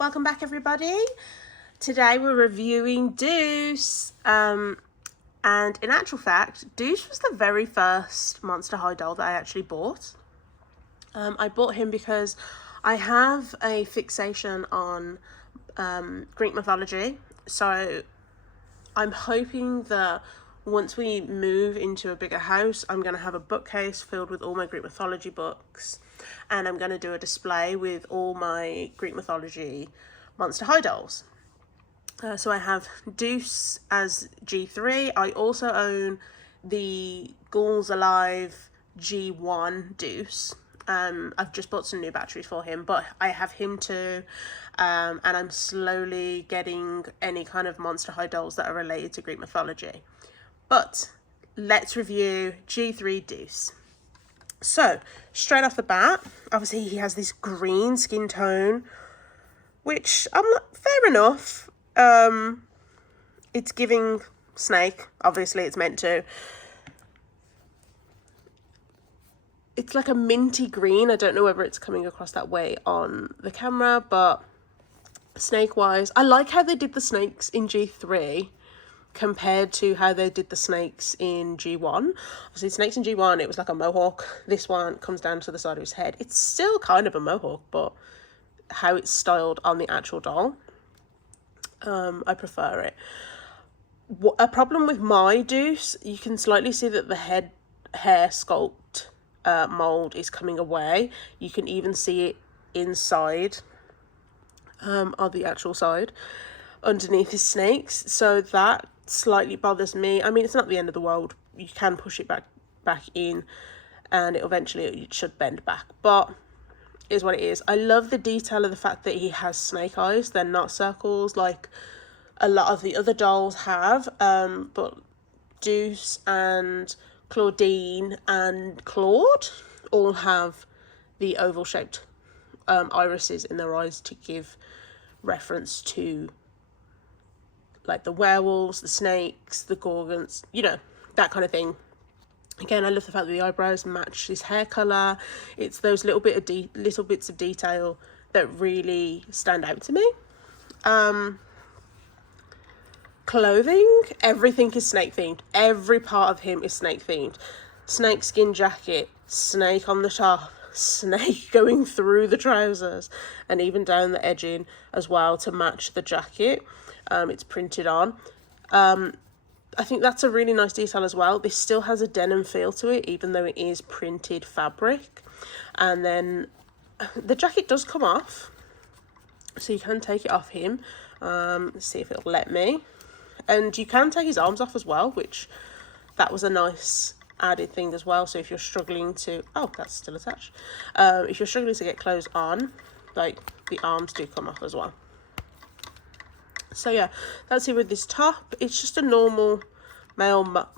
Welcome back, everybody. Today we're reviewing Deuce, and in actual fact, Deuce was the very first Monster High doll that I actually bought. I bought him because I have a fixation on Greek mythology, so I'm hoping that once we move into a bigger house, I'm going to have a bookcase filled with all my Greek mythology books, and I'm going to do a display with all my Greek mythology Monster High dolls. So I have Deuce as G3. I also own the Ghouls Alive G1 Deuce. I've just bought some new batteries for him, but I have him too. And I'm slowly getting any kind of Monster High dolls that are related to Greek mythology. But let's review G3 Deuce. So, straight off the bat, obviously he has this green skin tone, which I'm fair enough. It's giving snake, obviously it's meant to. It's like a minty green. I don't know whether it's coming across that way on the camera, but snake wise, I like how they did the snakes in G3 compared to how they did the snakes in G1. Obviously snakes in G1, it was like a mohawk. This one comes down to the side of his head. It's still kind of a mohawk, but how it's styled on the actual doll, I prefer it. A problem with my Deuce, you can slightly see that the hair sculpt mold is coming away. You can even see it inside on the actual side underneath his snakes, so that slightly bothers me. I mean, it's not the end of the world. You can push it back in and it should bend back, but is what it is. I love the detail of the fact that he has snake eyes. They're not circles like a lot of the other dolls have, but Deuce and Claudine and Claude all have the oval shaped irises in their eyes to give reference to like the werewolves, the snakes, the gorgons, you know, that kind of thing. Again, I love the fact that the eyebrows match his hair colour. It's those little bits of detail that really stand out to me. Clothing, everything is snake themed. Every part of him is snake themed. Snake skin jacket, snake on the top, snake going through the trousers and even down the edging as well to match the jacket. It's printed on. I think that's a really nice detail as well. This still has a denim feel to it, even though it is printed fabric. And then the jacket does come off, so you can take it off him. Let's see if it'll let me. And you can take his arms off as well, which that was a nice added thing as well. So if you're struggling to, oh, that's still attached. If you're struggling to get clothes on, like the arms do come off as well. So yeah, that's it with this top. It's just a normal male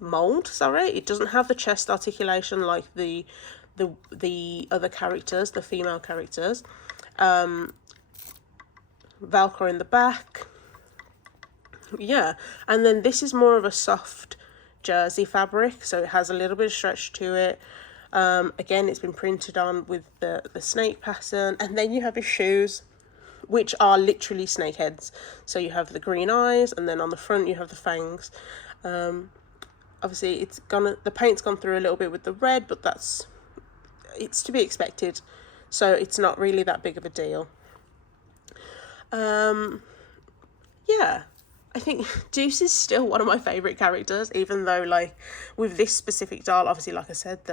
mold. Sorry, it doesn't have the chest articulation like the other characters, the female characters. Velcro in the back. Yeah, and then this is more of a soft jersey fabric, so it has a little bit of stretch to it. Again, it's been printed on with the snake pattern, and then you have his shoes, which are literally snake heads. So you have the green eyes, and then on the front you have the fangs. Obviously the paint's gone through a little bit with the red, but it's to be expected, so it's not really that big of a deal. Yeah, I think Deuce is still one of my favourite characters, even though like with this specific doll, obviously like I said,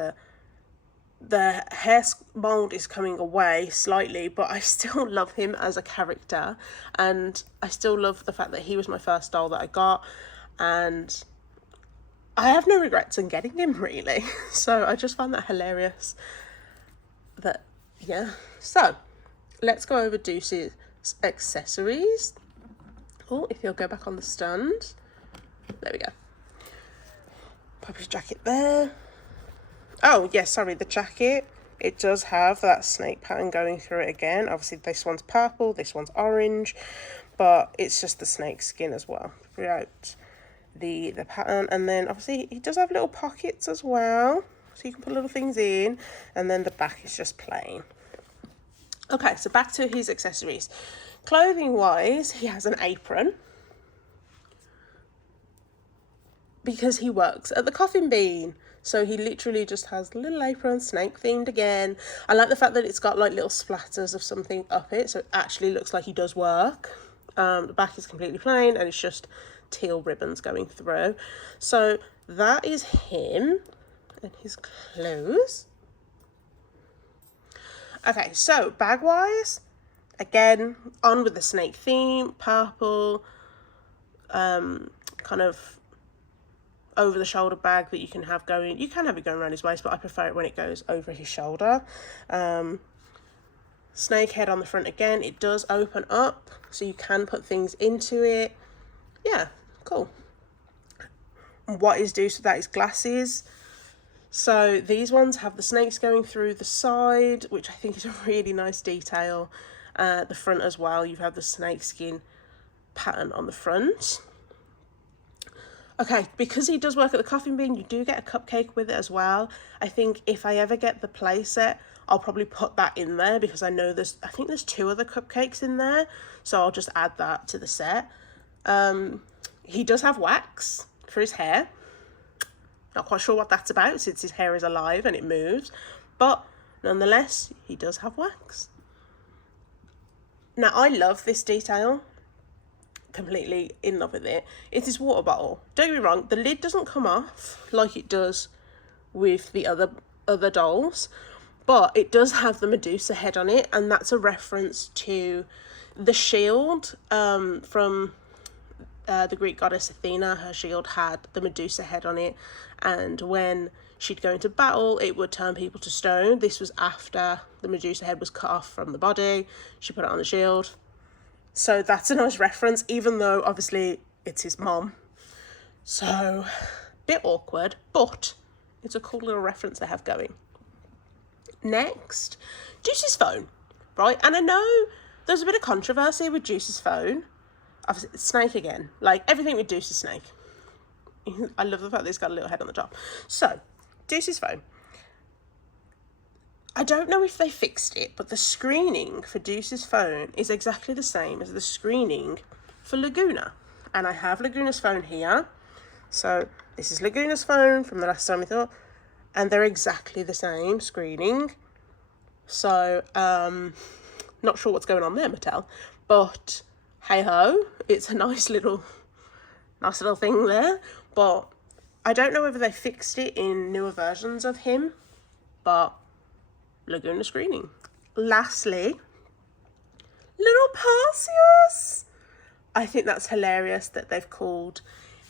the hair mold is coming away slightly, but I still love him as a character, and I still love the fact that he was my first doll that I got, and I have no regrets in getting him really. So I just found that hilarious. That, yeah. So let's go over Deuce's accessories. Oh, if you'll go back on the stand. There we go. Pop his jacket there. Oh, yeah, sorry, the jacket. It does have that snake pattern going through it again. Obviously, this one's purple, this one's orange, but it's just the snake skin as well throughout the pattern. And then, obviously, he does have little pockets as well, so you can put little things in. And then the back is just plain. Okay, so back to his accessories. Clothing wise, he has an apron because he works at the Coffin Bean. So he literally just has a little apron, snake themed again. I like the fact that it's got like little splatters of something up it, so it actually looks like he does work. The back is completely plain and it's just teal ribbons going through. So that is him and his clothes. Okay, so bag wise, again, on with the snake theme, purple, kind of over the shoulder bag that you can have going, you can have it going around his waist, but I prefer it when it goes over his shoulder. Snake head on the front again, it does open up, so you can put things into it. Yeah, cool. What is Deuce with that is glasses. So these ones have the snakes going through the side, which I think is a really nice detail. The front as well, you have the snake skin pattern on the front. Okay, because he does work at the Coffin Bean, you do get a cupcake with it as well. I think if I ever get the play set, I'll probably put that in there because I know I think there's 2 other cupcakes in there. So I'll just add that to the set. He does have wax for his hair. Not quite sure what that's about since his hair is alive and it moves. But nonetheless, he does have wax. Now, I love this detail. Completely in love with it. It's his water bottle. Don't get me wrong, the lid doesn't come off like it does with the other dolls, but it does have the Medusa head on it, and that's a reference to the shield from the Greek goddess Athena. Her shield had the Medusa head on it, and when she'd go into battle, it would turn people to stone. This was after the Medusa head was cut off from the body. She put it on the shield. So that's a nice reference, even though obviously it's his mom. So, bit awkward, but it's a cool little reference they have going. Next, Deuce's phone, right? And I know there's a bit of controversy with Deuce's phone. Obviously, it's Snake again. Like, everything with Deuce is Snake. I love the fact that it's got a little head on the top. So, Deuce's phone. I don't know if they fixed it, but the screening for Deuce's phone is exactly the same as the screening for Laguna. And I have Laguna's phone here. So this is Laguna's phone from the last time we thought. And they're exactly the same screening. So, not sure what's going on there, Mattel. But, hey-ho, it's a nice little thing there. But I don't know whether they fixed it in newer versions of him. But Laguna screening. Lastly, little Perseus. I think that's hilarious that they've called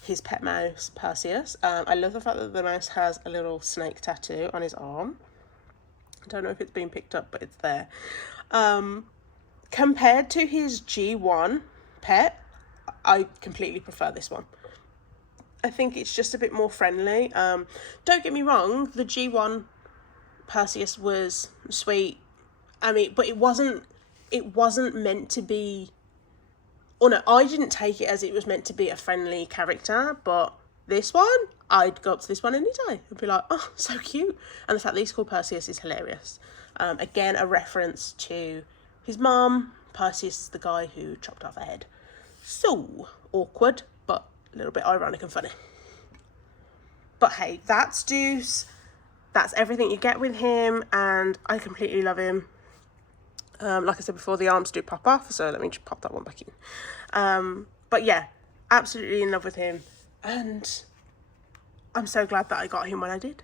his pet mouse Perseus. I love the fact that the mouse has a little snake tattoo on his arm. I don't know if it's been picked up, but it's there. Compared to his G1 pet, I completely prefer this one. I think it's just a bit more friendly. Don't get me wrong, the G1 Perseus was sweet. I mean, but it wasn't meant to be, or no, I didn't take it as it was meant to be a friendly character, but this one, I'd go up to this one any day and be like, oh, so cute. And the fact that he's called Perseus is hilarious. Again, a reference to his mom. Perseus is the guy who chopped off her head. So awkward, but a little bit ironic and funny. But hey, that's Deuce. That's everything you get with him, and I completely love him. Like I said before, the arms do pop off, so let me just pop that one back in. But yeah, absolutely in love with him, and I'm so glad that I got him when I did.